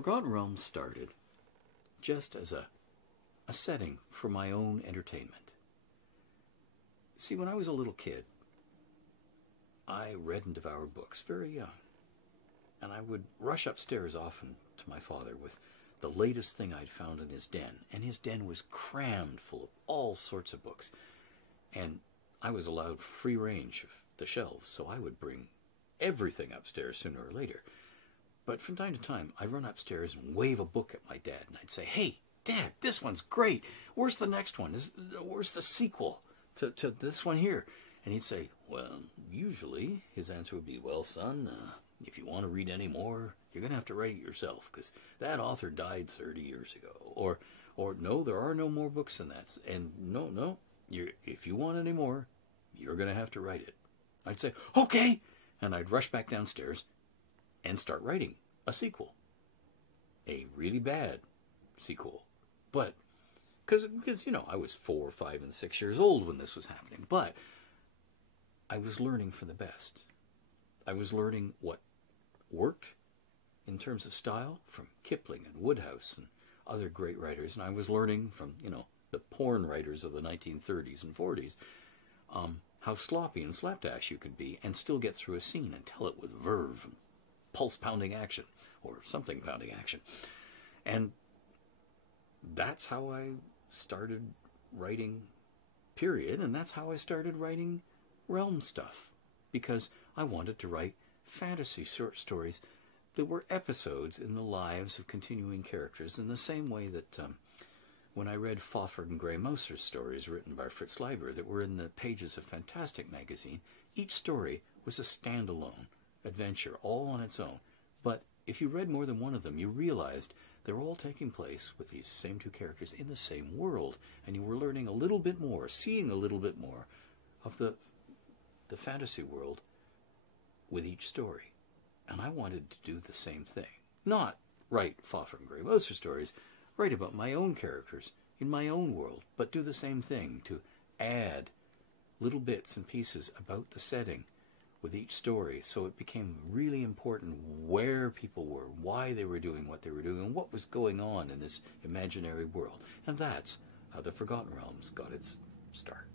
Forgotten Realms started just as a setting for my own entertainment. See, when I was a little kid, I read and devoured books very young. And I would rush upstairs often to my father with the latest thing I'd found in his den. And his den was crammed full of all sorts of books. And I was allowed free range of the shelves, so I would bring everything upstairs sooner or later. But from time to time, I'd run upstairs and wave a book at my dad, and I'd say, "Hey, Dad, this one's great. Where's the next one? Where's the sequel to this one here?" And he'd say, "Well, usually," his answer would be, "Well, son, if you want to read any more, you're going to have to write it yourself, because that author died 30 years ago. Or no, there are no more books than that. And no, if you want any more, you're going to have to write it." I'd say, "Okay." And I'd rush back downstairs and start writing a sequel. A really bad sequel. But, because I was 4, 5, and 6 years old when this was happening. But I was learning for the best. I was learning what worked in terms of style from Kipling and Woodhouse and other great writers. And I was learning from, the porn writers of the 1930s and 40s, how sloppy and slapdash you could be and still get through a scene and tell it with verve and pulse-pounding action, or something-pounding action. And that's how I started writing, period, and that's how I started writing realm stuff, because I wanted to write fantasy short stories that were episodes in the lives of continuing characters, in the same way that when I read Fawford and Grey Mouser's stories written by Fritz Leiber that were in the pages of Fantastic magazine, each story was a standalone adventure, all on its own. But if you read more than one of them, you realized they were all taking place with these same two characters in the same world, and you were learning a little bit more, seeing a little bit more of the fantasy world with each story. And I wanted to do the same thing. Not write Fawford and Grey Mouser stories, write about my own characters in my own world, but do the same thing, to add little bits and pieces about the setting with each story, so it became really important where people were, why they were doing what they were doing, and what was going on in this imaginary world. And that's how the Forgotten Realms got its start.